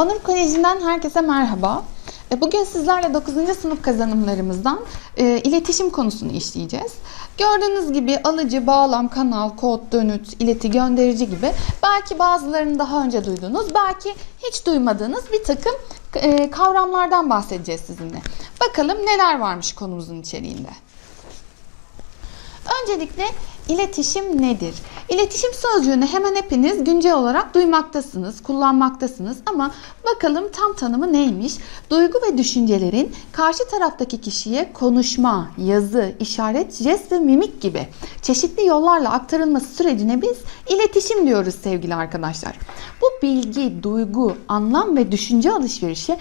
Onur Koleji'nden herkese merhaba. E, Bugün sizlerle 9. sınıf kazanımlarımızdan e, iletişim konusunu işleyeceğiz. Gördüğünüz gibi alıcı, bağlam, kanal, kod, dönüt, ileti, gönderici gibi belki bazılarını daha önce duyduğunuz, belki hiç duymadığınız bir takım e, kavramlardan bahsedeceğiz sizinle. Bakalım neler varmış konumuzun içeriğinde. Öncelikle iletişim nedir? İletişim sözcüğünü hemen hepiniz güncel olarak duymaktasınız, kullanmaktasınız ama bakalım tam tanımı neymiş? Duygu ve düşüncelerin karşı taraftaki kişiye konuşma, yazı, işaret, jest ve mimik gibi çeşitli yollarla aktarılması sürecine biz iletişim diyoruz sevgili arkadaşlar. Bu bilgi, duygu, anlam ve düşünce alışverişi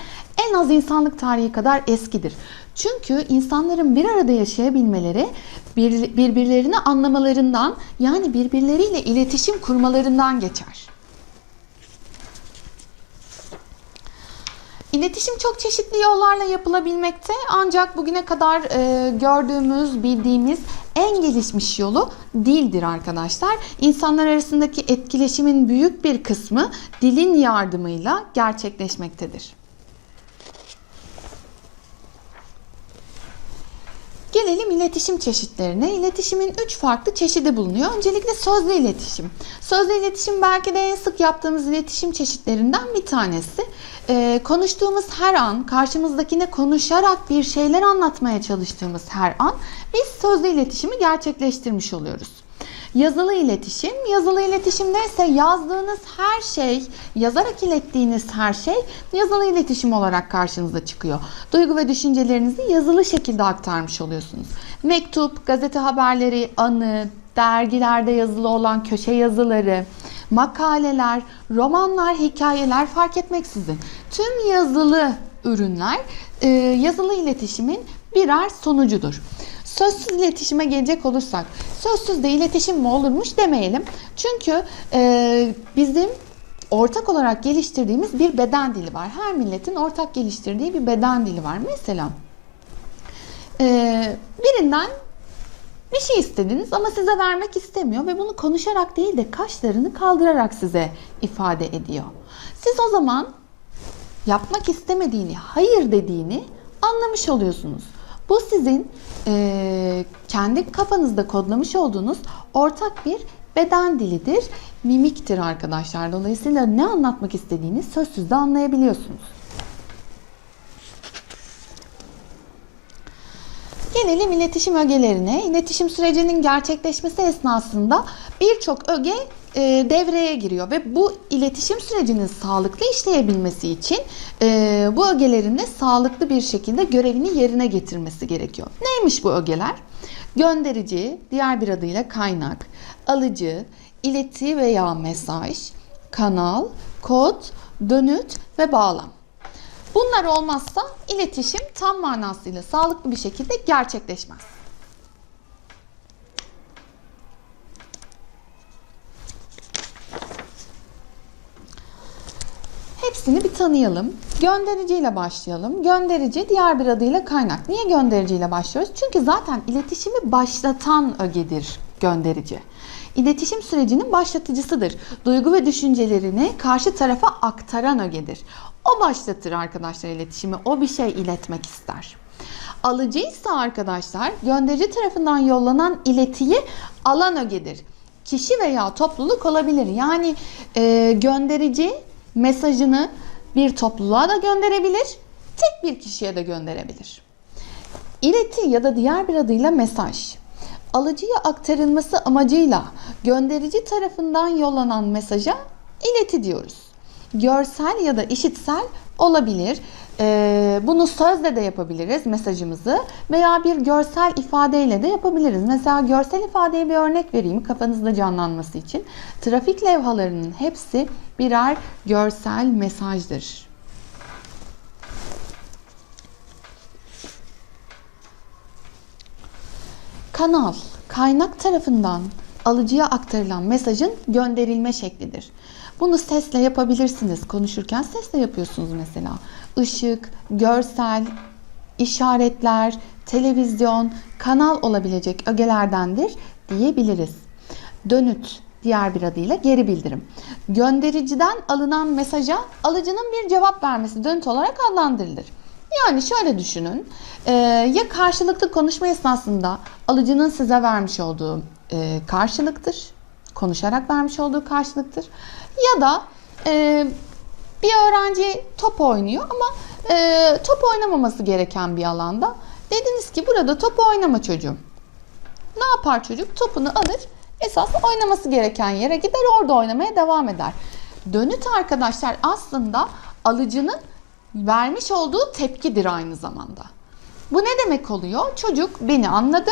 en az insanlık tarihi kadar eskidir. Çünkü insanların bir arada yaşayabilmeleri bir, birbirlerini anlamalarından yani birbirleriyle iletişim kurmalarından geçer. İletişim çok çeşitli yollarla yapılabilmekte ancak bugüne kadar e, gördüğümüz, bildiğimiz en gelişmiş yolu dildir arkadaşlar. İnsanlar arasındaki etkileşimin büyük bir kısmı dilin yardımıyla gerçekleşmektedir. Gelelim iletişim çeşitlerine. İletişimin 3 farklı çeşidi bulunuyor. Öncelikle sözlü iletişim. Sözlü iletişim belki de en sık yaptığımız iletişim çeşitlerinden bir tanesi. Ee, konuştuğumuz her an, karşımızdakine konuşarak bir şeyler anlatmaya çalıştığımız her an biz sözlü iletişimi gerçekleştirmiş oluyoruz. Yazılı iletişim, yazılı iletişimde ise yazdığınız her şey, yazarak ilettiğiniz her şey yazılı iletişim olarak karşınıza çıkıyor. Duygu ve düşüncelerinizi yazılı şekilde aktarmış oluyorsunuz. Mektup, gazete haberleri, anı, dergilerde yazılı olan köşe yazıları, makaleler, romanlar, hikayeler fark etmeksizin tüm yazılı ürünler e, yazılı iletişimin birer sonucudur. Sözsüz iletişime gelecek olursak, sözsüz de iletişim mi olurmuş demeyelim. Çünkü e, bizim ortak olarak geliştirdiğimiz bir beden dili var. Her milletin ortak geliştirdiği bir beden dili var. Mesela e, birinden bir şey istediniz ama size vermek istemiyor ve bunu konuşarak değil de kaşlarını kaldırarak size ifade ediyor. Siz o zaman yapmak istemediğini, hayır dediğini anlamış oluyorsunuz. Bu sizin e, kendi kafanızda kodlamış olduğunuz ortak bir beden dilidir, mimiktir arkadaşlar. Dolayısıyla ne anlatmak istediğini sözsüz de anlayabiliyorsunuz. Gelelim iletişim ögelerine. İletişim sürecinin gerçekleşmesi esnasında birçok öge e, devreye giriyor ve bu iletişim sürecinin sağlıklı işleyebilmesi için e, bu ögelerin de sağlıklı bir şekilde görevini yerine getirmesi gerekiyor. Neymiş bu ögeler? Gönderici, diğer bir adıyla kaynak, alıcı, ileti veya mesaj, kanal, kod, dönüt ve bağlam. Bunlar olmazsa iletişim tam manasıyla sağlıklı bir şekilde gerçekleşmez. Hepsini bir tanıyalım. Göndericiyle başlayalım. Gönderici diğer bir adıyla kaynak. Niye göndericiyle başlıyoruz? Çünkü zaten iletişimi başlatan ögedir gönderici. İletişim sürecinin başlatıcısıdır. Duygu ve düşüncelerini karşı tarafa aktaran ögedir. O başlatır arkadaşlar iletişimi. O bir şey iletmek ister. Alıcı ise arkadaşlar gönderici tarafından yollanan iletiyi alan ögedir. Kişi veya topluluk olabilir. Yani e, gönderici mesajını bir topluluğa da gönderebilir, tek bir kişiye de gönderebilir. İleti ya da diğer bir adıyla mesaj alıcıya aktarılması amacıyla gönderici tarafından yollanan mesaja ileti diyoruz. Görsel ya da işitsel olabilir. Ee, bunu sözle de yapabiliriz mesajımızı veya bir görsel ifadeyle de yapabiliriz. Mesela görsel ifadeye bir örnek vereyim kafanızda canlanması için. Trafik levhalarının hepsi birer görsel mesajdır. Kanal, kaynak tarafından alıcıya aktarılan mesajın gönderilme şeklidir. Bunu sesle yapabilirsiniz. Konuşurken sesle yapıyorsunuz mesela. Işık, görsel, işaretler, televizyon, kanal olabilecek ögelerdendir diyebiliriz. Dönüt, diğer bir adıyla geri bildirim. Göndericiden alınan mesaja alıcının bir cevap vermesi dönüt olarak adlandırılır. Yani şöyle düşünün, e, ya karşılıklı konuşma esnasında alıcının size vermiş olduğu e, karşılıktır, konuşarak vermiş olduğu karşılıktır ya da e, bir öğrenci top oynuyor ama e, top oynamaması gereken bir alanda. Dediniz ki burada top oynama çocuğum. Ne yapar çocuk? Topunu alır, esas oynaması gereken yere gider, orada oynamaya devam eder. Dönüt arkadaşlar aslında alıcının vermiş olduğu tepkidir aynı zamanda. Bu ne demek oluyor? Çocuk beni anladı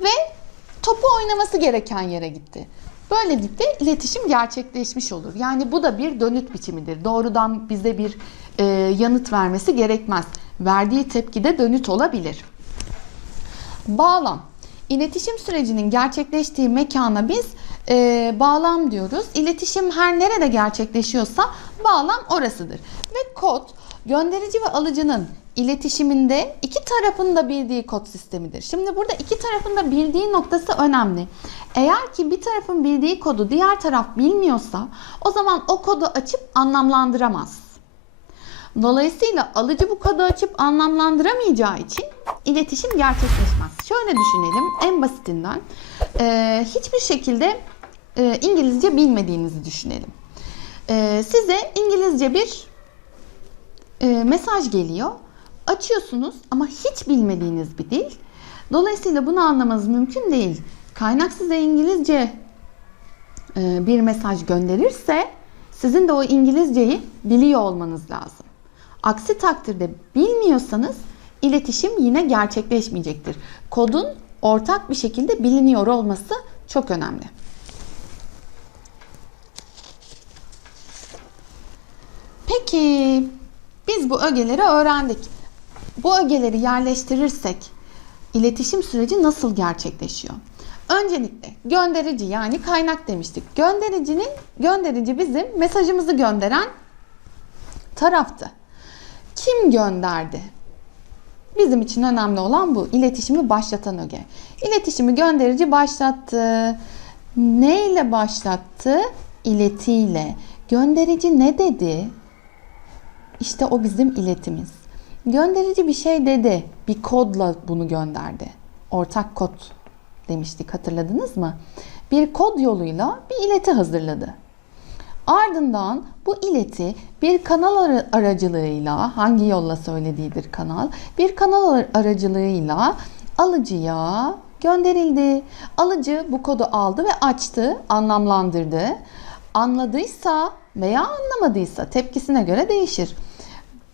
ve topu oynaması gereken yere gitti. Böylelikle iletişim gerçekleşmiş olur. Yani bu da bir dönüt biçimidir. Doğrudan bize bir e, yanıt vermesi gerekmez. Verdiği tepki de dönüt olabilir. Bağlam. İletişim sürecinin gerçekleştiği mekana biz e, bağlam diyoruz. İletişim her nerede gerçekleşiyorsa bağlam orasıdır. Ve kod gönderici ve alıcının iletişiminde iki tarafın da bildiği kod sistemidir. Şimdi burada iki tarafın da bildiği noktası önemli. Eğer ki bir tarafın bildiği kodu diğer taraf bilmiyorsa o zaman o kodu açıp anlamlandıramaz. Dolayısıyla alıcı bu kodu açıp anlamlandıramayacağı için iletişim gerçekleşmez. Şöyle düşünelim en basitinden e, hiçbir şekilde e, İngilizce bilmediğinizi düşünelim. E, size İngilizce bir e, mesaj geliyor. Açıyorsunuz ama hiç bilmediğiniz bir dil. Dolayısıyla bunu anlamanız mümkün değil. Kaynak size İngilizce e, bir mesaj gönderirse sizin de o İngilizceyi biliyor olmanız lazım. Aksi takdirde bilmiyorsanız iletişim yine gerçekleşmeyecektir. Kodun ortak bir şekilde biliniyor olması çok önemli. Peki biz bu ögeleri öğrendik. Bu ögeleri yerleştirirsek iletişim süreci nasıl gerçekleşiyor? Öncelikle gönderici yani kaynak demiştik. Göndericinin gönderici bizim mesajımızı gönderen taraftı. Kim gönderdi? Bizim için önemli olan bu. İletişimi başlatan öge. İletişimi gönderici başlattı. Ne ile başlattı? İletiyle. Gönderici ne dedi? İşte o bizim iletimiz. Gönderici bir şey dedi. Bir kodla bunu gönderdi. Ortak kod demiştik hatırladınız mı? Bir kod yoluyla bir ileti hazırladı. Ardından bu ileti bir kanal ar- aracılığıyla hangi yolla söylediğidir kanal bir kanal ar- aracılığıyla alıcıya gönderildi. Alıcı bu kodu aldı ve açtı, anlamlandırdı. Anladıysa veya anlamadıysa tepkisine göre değişir.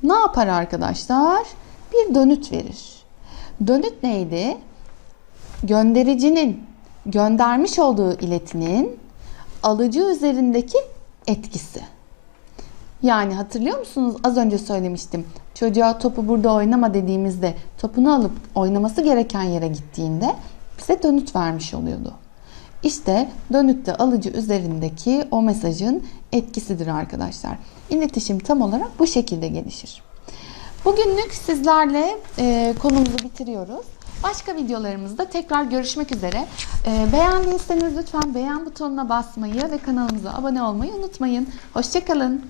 Ne yapar arkadaşlar? Bir dönüt verir. Dönüt neydi? Göndericinin göndermiş olduğu iletinin alıcı üzerindeki etkisi. Yani hatırlıyor musunuz? Az önce söylemiştim. Çocuğa topu burada oynama dediğimizde topunu alıp oynaması gereken yere gittiğinde bize dönüt vermiş oluyordu. İşte dönütte alıcı üzerindeki o mesajın etkisidir arkadaşlar. İletişim tam olarak bu şekilde gelişir. Bugünlük sizlerle e, konumuzu bitiriyoruz. Başka videolarımızda tekrar görüşmek üzere. E, beğendiyseniz lütfen beğen butonuna basmayı ve kanalımıza abone olmayı unutmayın. Hoşçakalın.